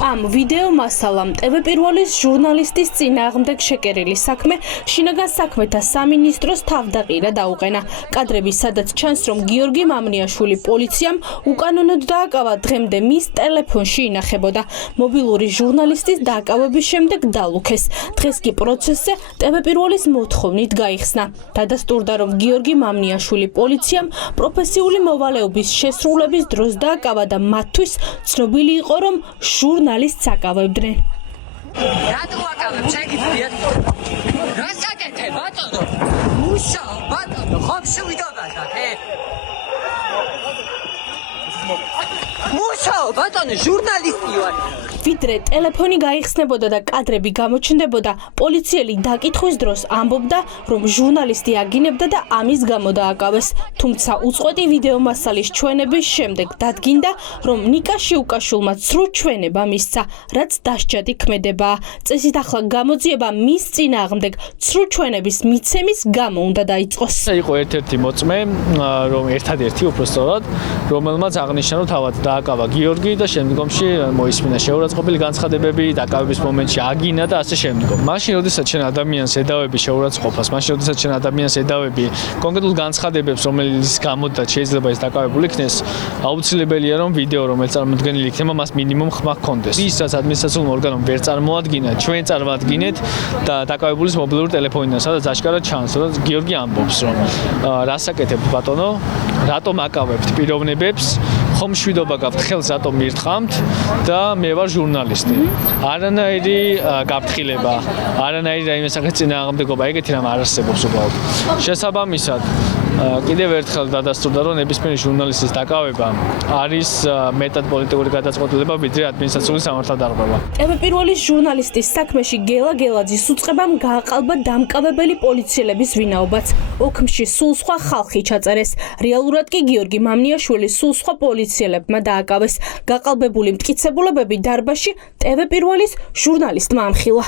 Am video მასალამ TV პირველის ჟურნალისტის წინააღმდეგ შეკერილი საქმე შინაგან საქმეთა სამინისტროს თავდაყირა დაუყენა. კადრები სადაც ჩანს რომ გიორგი მამნიაშვილი პოლიციამ უკანონოდ დააკავა დღემდე მის ტელეფონში ინახებოდა. მობილური ჟურნალისტის დააკავების შემდეგ დალუქეს. დღეს კი პროცესზე TV პირველის მოთხოვნით გაიხსნა. დადასტურდა რომ გიორგი მამნიაშვილი პოლიციამ პროფესიული მოვალეობის შესრულების დროს დააკავა და მათთვის ცნობილი იყო რომ ჟურნალისტს აკავებდნენ. რატო აკავებ შეგიძლიათ? რა საკეთე ბატონო? მუშაო ბატონო, ხომ შევიდობაზე? მუშაო ბატონო, ჟურნალისტი ვარ. ვიდრე ტელეფონი გაიხსნებოდა და კადრები გამოჩნდებოდა, პოლიციელი დაკითხვის დროს ამბობდა, რომ ჟურნალისტი აგინებდა და ამის გამო დააკავეს. თუმცა უწყვეტი ვიდეო მასალის ჩვენების შემდეგ დადგინდა, რომ ნიკა შიუკაშვილმა ცრუ ჩვენება მისცა, რაც დასჯადი ქმედებაა. წესით ახლა გამოძიება მის წინააღმდეგ ცრუ ჩვენების მიცემის გამო უნდა დაიწყოს. იყო ერთ-ერთი მოწმე, რომ ერთადერთი უბრალოდ, რომელმაც აღნიშნა, რომ თავად დააკავა გიორგი და შემდგომში მოისმინა შეურაცხყოფილი განცხადებები, დაკავების მომენტში აგინა და ასე შემდგომ. მაშინ, როდესაც შენ ადამიანს ედავები შეურაცხყოფას, მაშინ, როდესაც შენ ადამიანს ედავები კონკრეტულ განცხადებებს, რომელიც გამოდდა შეიძლება ეს დაკავებული იქნეს, აუცილებელია რომ ვიდეო, რომელიც წარმოდგენილი იქნება, მას მინიმუმ ხმა ჰქონდეს. ის რაც ადმინისტრაციულ ორგანომ ვერ წარმოადგინა, ჩვენ წარმოადგინეთ და დაკავებულის მობილური ტელეფონიდან, სადაც აშკარად ჩანს, რომ გიორგი ამბობს, რომ რასაკეთებ ბატონო, რატომ აკავებთ პიროვნებებს, ხომ მშვიდობა გაქვთ, ხელს რატომ მირთხამთ და მე ვარ ჟურნალისტი. არანაირი გაფრთხილება, არანაირი რაიმე სახის წინააღმდეგობა, ეგეთი რამ არ არსებობს უბრალოდ. შესაბამისად, კიდევ ერთხელ დადასტურდა, რომ ნებისმიერი ჟურნალისტის დაკავება არის მეტად პოლიტიკური გადაწყვეტილება, ვიდრე ადმინისტრაციული სამართალდარღვევა. TV პირველის ჟურნალისტის საქმეში გელა გელაძის უწყებამ გააყალბა დამკავებელი პოლიციელების ვინაობაც. ოქმში სულ სხვა ხალხი ჩაწერეს. რეალურად კი გიორგი მამნიაშვილი სულ სხვა პოლიციელებმა დააკავეს. გაყალბებული მტკიცებულებები დარბაზში TV პირველის ჟურნალისტმა ამხილა.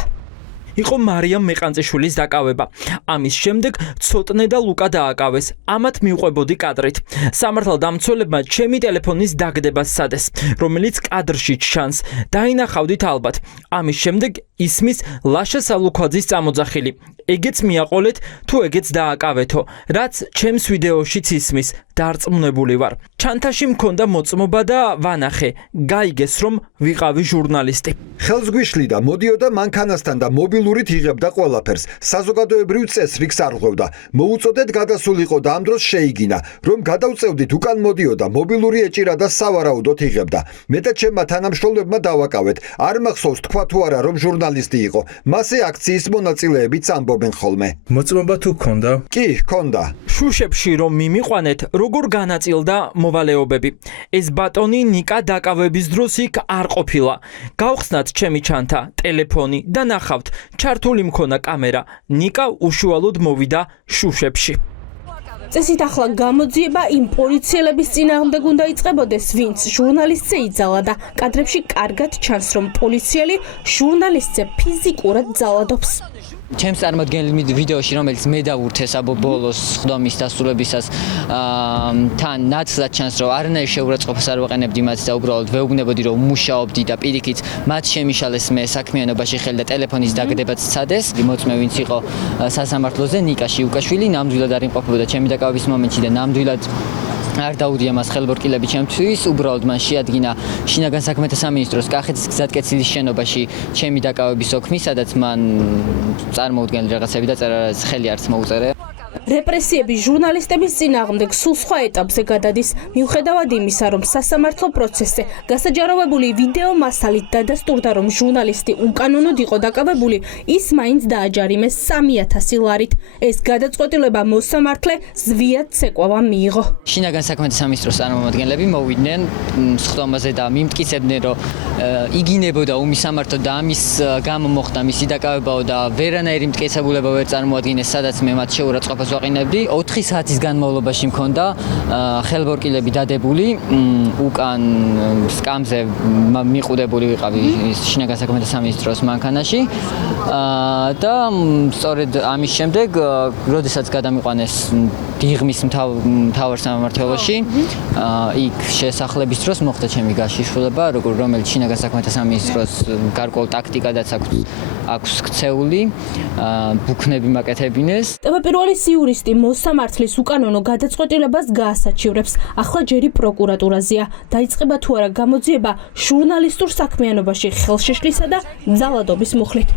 იყო მარიამ მეყანწიშვილის დაკავება. ამის შემდეგ ცოტნე და ლუკა დააკავეს. ამათ მიუყვებოდი კადრით. სამართალდამცველებმა ჩემი ტელეფონის დაგდებას სცადეს, რომელიც კადრში ჩანს. დაინახავდით ალბათ. ამის შემდეგ ისმის ლაშა სალუქვაძის წამოძახილი. ეგეც მიაყოლეთ, თუ ეგეც დააკავეთო, რაც ჩემს ვიდეოშიც ისმის. დარწმუნებული ვარ. ჩანთაში მქონდა მოწმობა და ვანახე, გაიგეს რომ ვიყავი ჟურნალისტი. ხელს გვიშლიდა, მოდიოდა მანქანასთან და მობილურით იღებდა ყველაფერს. საზოგადოებრივ წესრიგს არღვევდა. მოუწოდეთ გადასულიყო და ამ დროს შეიგინა, რომ გადავწევდით უკან მოდიოდა, მობილური ეჭირა და სავარაუდოდ იღებდა. მე და ჩემმა თანამშრომლებმა დავაკავეთ. არ მახსოვს თქვა თუ არა რომ ჟურნალისტი იყო. მასე აქციის მონაწილეებიც ამბობენ ხოლმე. მოწმობა თუ გქონდა? კი, ჰქონდა. შუშებში რომ მიმიყვანეთ, როგორ განაწილდა მოვალეობები. ეს ბატონი ნიკა დაკავების დროს იქ არ ყოფილა. გავხსნათ ჩემი ჩანთა, ტელეფონი და ნახავთ, ჩართული მქონა კამერა. ნიკა უშუალოდ მოვიდა შუშებში. წესით ახლა გამოძიება იმ პოლიციელების წინააღმდეგ უნდა იწყებოდეს, ვინც ჟურნალისტზე იძალა და კადრებში კარგად ჩანს, რომ პოლიციელი ჟურნალისტზე ფიზიკურად ძალადობს. ჩემს წარმოდგენილ ვიდეოში, რომელიც მე დავურთეს აბო ბოლოს ხდომის დასრულებისას, თან ნაცვლად ჩანს, რომ არანაირ შეურაცხყოფას არ ვაყენებდი მათ და უბრალოდ ვეუბნებოდი, რომ მუშაობდი და პირიქით მათ შემიშალეს მე საქმიანობაში ხელი და ტელეფონის დაგდებაც სცადეს. მოწმე ვინც იყო სასამართლოზე, ნიკა შიუკაშვილი, ნამდვილად არ იმყოფებოდა ჩემი დაკავების მომენტში და ნამდვილად არ დაუდია მას ხელბორკილები ჩემთვის, უბრალოდ მან შეადგინა შინაგან საქმეთა სამინისტროს კახეთის გზატკეცილის შენობაში ჩემი დაკავების ოქმი, სადაც მან წარმოუდგენელი რაღაცები დაწერა, ხელი არც მოუწერა. რეპრესიები ჟურნალისტების წინააღმდეგ სულ სხვა ეტაპზე გადადის, მიუხედავად იმისა, რომ სასამართლო პროცესზე გასაჯაროვებული ვიდეო მასალით დადასტურდა, რომ ჟურნალისტი უკანონოდ იყო დაკავებული, ის მაინც დააჯარიმეს 3000 ლარით. ეს გადაწყვეტილება მოსამართლე ზვიად ცეკვავა მიიღო. შინაგან საქმეთა სამინისტროს წარმომადგენლები მოვიდნენ სხდომაზე და მიმტკიცებდნენ, რომ იგინებოდა უმისამართო და ამის გამო მოხდა მისი დაკავებაო და ვერანაირი მტკიცებულება ვერ წარმოადგინეს, სადაც მე მათ შეურაცხყოფას ვაყენებდი. 4 საათის განმავლობაში მქონდა ხელბორკილები დადებული, უკან სკამზე მიყუდებული ვიყავი შინაგან საქმეთა სამინისტროს მანქანაში და სწორედ ამის შემდეგ, როდესაც გადამიყვანეს დიღმის მთავარ სამმართველოში. იქ შესახლების დროს მოხდა ჩემი გაშიშვლება, რომელიც შინაგან საქმეთა სამინისტროს გარკვეულ ტაქტიკადაც აქვს ქცეული, ბუქნები მაკეთებინეს. ტვპ-ის იურისტი მოსამართლის უკანონო გადაწყვეტილებას გაასაჩივრებს. ახლა ჯერი პროკურატურაზეა. დაიწყება თუ არა გამოძიება ჟურნალისტურ საქმიანობაში ხელშეშლისა და ძალადობის მუხლით.